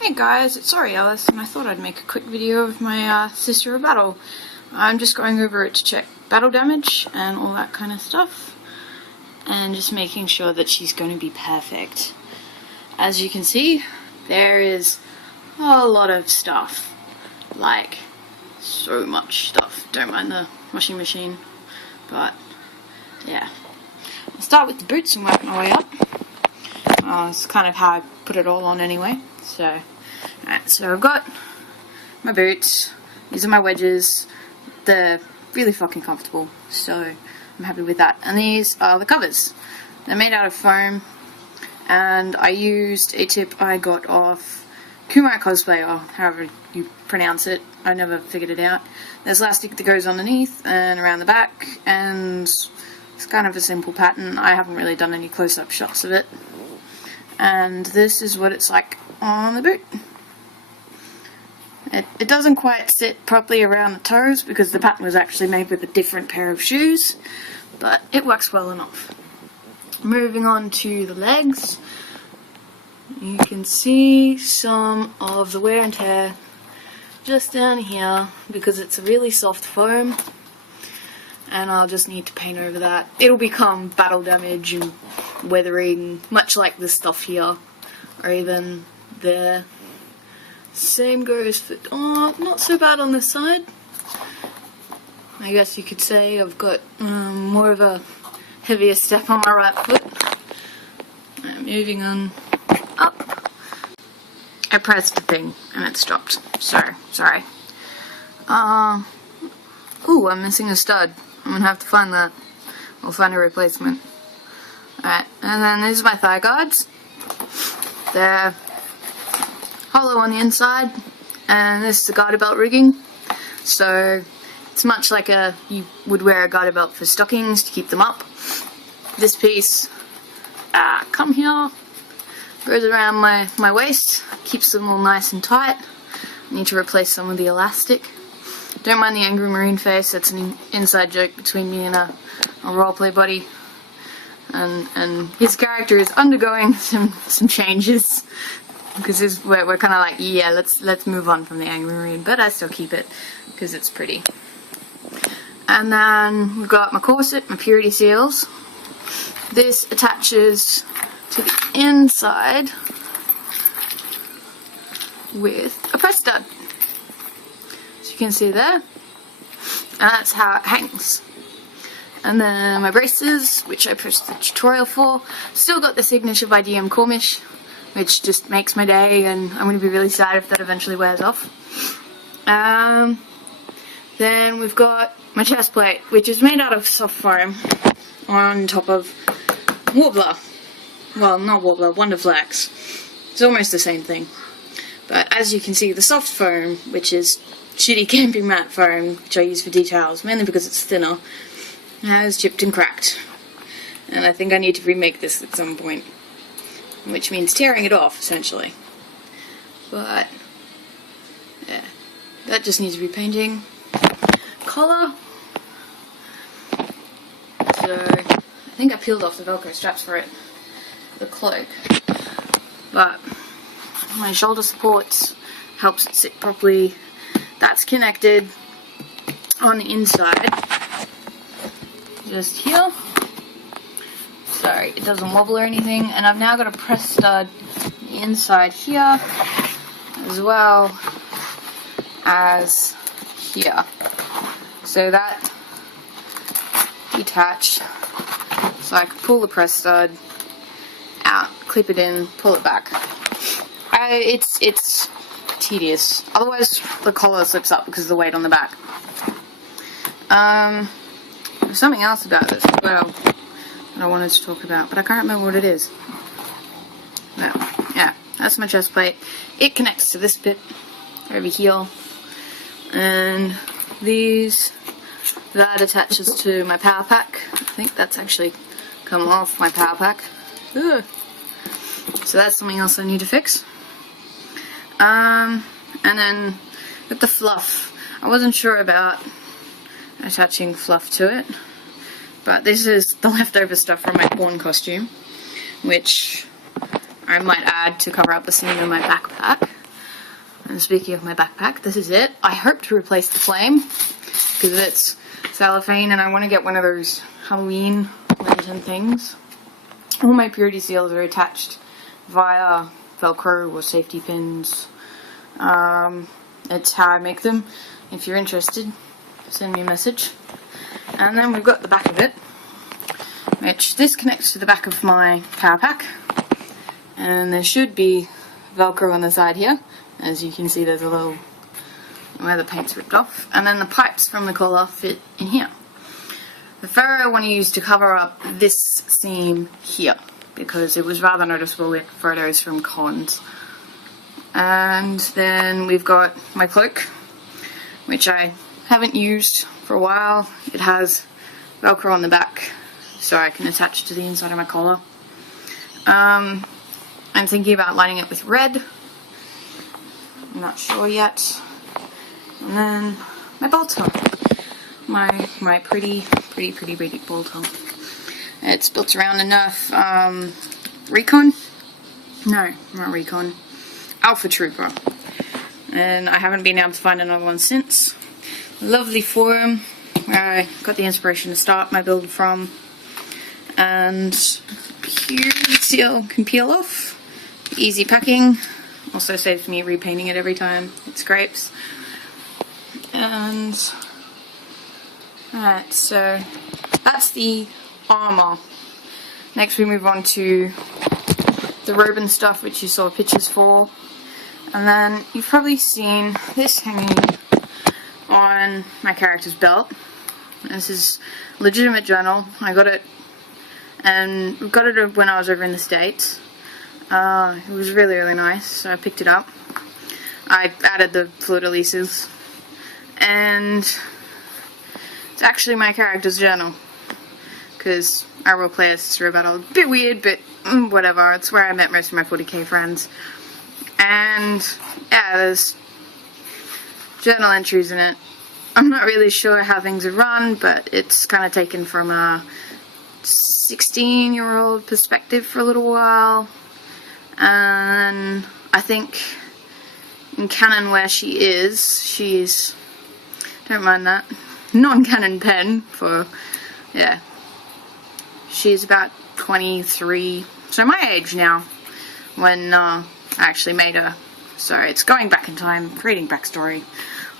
Hey guys, it's Alice, and I thought I'd make a quick video of my sister of battle. I'm just going over it to check battle damage and all that kind of stuff, and just making sure that she's going to be perfect. As you can see, there is a lot of stuff, like so much stuff. Don't mind the washing machine, but yeah. I'll start with the boots and work my way up. It's kind of how I put it all on anyway. So I've got my boots. These are my wedges. They're really fucking comfortable, so I'm happy with that. And these are the covers. They're made out of foam, and I used a tip I got off Kumai Cosplay, or however you pronounce it. I never figured it out. There's elastic that goes underneath and around the back, and it's kind of a simple pattern. I haven't really done any close-up shots of it. And this is what it's like on the boot. It doesn't quite sit properly around the toes because the pattern was actually made with a different pair of shoes, but it works well enough. Moving on to the legs, you can see some of the wear and tear just down here because it's a really soft foam, and I'll just need to paint over that. It'll become battle damage and weathering, much like this stuff here, or even there. Same goes for, not so bad on this side. I guess you could say I've got more of a heavier step on my right foot. Moving on up. I pressed the thing and it stopped, so sorry. Ooh, I'm missing a stud. I'm gonna have to find that. We'll find a replacement. Alright, and then these are my thigh guards. They're hollow on the inside, and this is the garter belt rigging. So it's much like you would wear a garter belt for stockings to keep them up. This piece, come here, goes around my waist, keeps them all nice and tight. I need to replace some of the elastic. Don't mind the angry marine face, that's an inside joke between me and a roleplay buddy. And his character is undergoing some changes, because we're kind of like, yeah, let's move on from the angry marine, but I still keep it because it's pretty. And then we've got my corset, my purity seals. This attaches to the inside with a press stud. As you can see there, and that's how it hangs. And then my braces, which I posted the tutorial for. Still got the signature by DM Cormish, which just makes my day, and I'm going to be really sad if that eventually wears off. Then we've got my chest plate, which is made out of soft foam on top of Warbler. Well, not Warbler, Wonderflex. It's almost the same thing. But as you can see, the soft foam, which is shitty camping mat foam, which I use for details, mainly because it's thinner, has chipped and cracked. And I think I need to remake this at some point, which means tearing it off, essentially. But yeah, that just needs repainting. Collar. So I think I peeled off the Velcro straps for it, the cloak. But my shoulder supports helps it sit properly. That's connected on the inside, just here. Sorry, it doesn't wobble or anything. And I've now got a press stud on the inside here, as well as here. So that detached, so I can pull the press stud out, clip it in, pull it back. It's tedious. Otherwise, the collar slips up because of the weight on the back. There's something else about this as well that I wanted to talk about, but I can't remember what it is. No, yeah, that's my chest plate. It connects to this bit over here, and that attaches to my power pack. I think that's actually come off my power pack. Ugh. So that's something else I need to fix. And then with the fluff, I wasn't sure about attaching fluff to it, but this is the leftover stuff from my porn costume, which I might add to cover up the seam in my backpack. And speaking of my backpack, this is it. I hope to replace the flame because it's cellophane and I want to get one of those Halloween lantern things. All my purity seals are attached via Velcro or safety pins. It's how I make them. If you're interested, send me a message. And then we've got the back of it, which this connects to the back of my power pack. And there should be Velcro on the side here. As you can see, there's a little where the paint's ripped off. And then the pipes from the collar fit in here. The ferro I want to use to cover up this seam here, because it was rather noticeable in photos from cons. And then we've got my cloak, which I haven't used for a while. It has Velcro on the back, so I can attach to the inside of my collar. I'm thinking about lining it with red. I'm not sure yet. And then my bolter. My pretty bolter. It's built around enough Recon? No, not Recon. Alpha Trooper. And I haven't been able to find another one since. Lovely forum where I got the inspiration to start my build from. And purity seal can peel off. Easy packing. Also saves me repainting it every time it scrapes. And alright, so that's the armour. Next we move on to the robe and stuff, which you saw pictures for. And then you've probably seen this hanging on my character's belt. This is a legitimate journal. I got it, and got it when I was over in the States. It was really nice, so I picked it up. I added the fleur-de-lises, and it's actually my character's journal, because I will play as Sister Battle. A bit weird, but whatever. It's where I met most of my 40k friends. And yeah, there's journal entries in it. I'm not really sure how things are run, but it's kind of taken from a 16-year-old perspective for a little while. And I think in canon where she is, she's, don't mind that, non-canon pen for, yeah, she's about 23, so my age now, when I actually made her. So it's going back in time, creating backstory,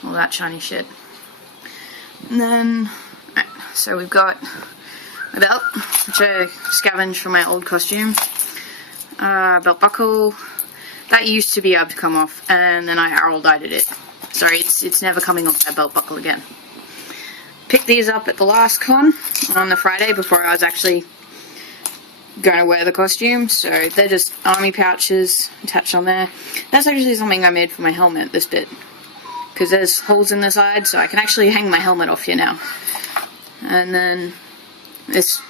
all that shiny shit. And then, so we've got a belt, which I scavenged from my old costume. Belt buckle. That used to be able to come off, and then I arrow dyed it. Sorry, it's never coming off that belt buckle again. Picked these up at the last con on the Friday before I was actually going to wear the costume. So they're just army pouches attached on there. That's actually something I made for my helmet, this bit, because there's holes in the side, so I can actually hang my helmet off here now. And then this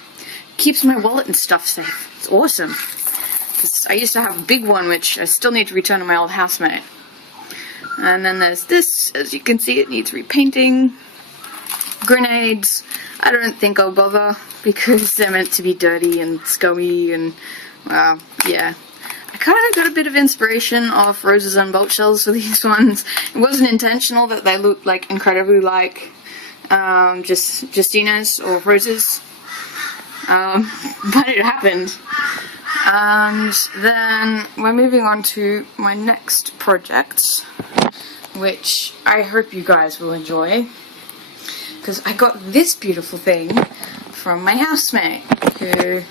keeps my wallet and stuff safe. It's awesome. I used to have a big one, which I still need to return to my old housemate. And then there's this. As you can see, it needs repainting. Grenades. I don't think I'll bother, because they're meant to be dirty and scummy and, well, yeah. I kind of got a bit of inspiration off roses and bolt shells for these ones. It wasn't intentional that they looked like incredibly like Justinas or roses. But it happened. And then we're moving on to my next project, which I hope you guys will enjoy, because I got this beautiful thing from my housemate, who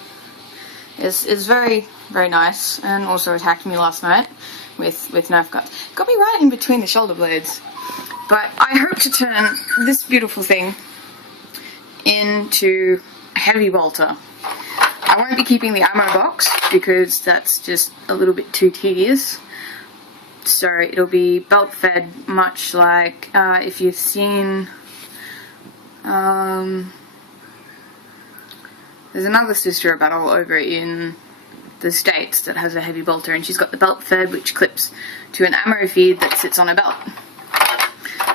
is very nice, and also attacked me last night with Nerf guns. Got me right in between the shoulder blades. But I hope to turn this beautiful thing into a heavy bolter. I won't be keeping the ammo box, because that's just a little bit too tedious. So it'll be belt fed, much like if you've seen, there's another Sister Battle over in the States that has a heavy bolter, and she's got the belt fed, which clips to an ammo feed that sits on a belt.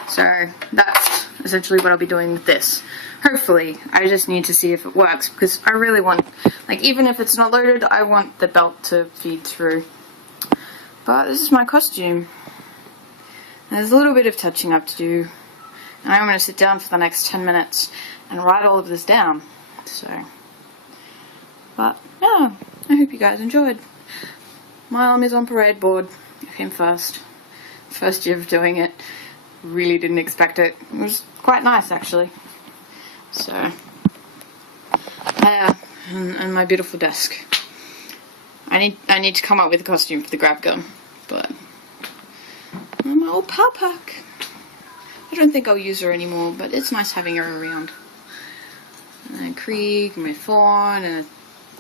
So that's essentially what I'll be doing with this. Hopefully. I just need to see if it works, because I really want, like, even if it's not loaded, I want the belt to feed through. But this is my costume. There's a little bit of touching up to do, and I'm going to sit down for the next 10 minutes and write all of this down. So, but yeah, I hope you guys enjoyed. My arm is on parade board. I came first year of doing it. Really didn't expect it. It was quite nice actually. So yeah, and my beautiful desk. I need to come up with a costume for the grab gun, but my old pal pack. I don't think I'll use her anymore, but it's nice having her around. And Krieg, my fawn, and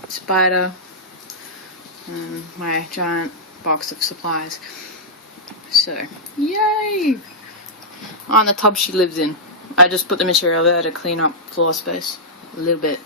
a spider, and my giant box of supplies. So, yay! On the tub she lives in. I just put the material there to clean up floor space a little bit.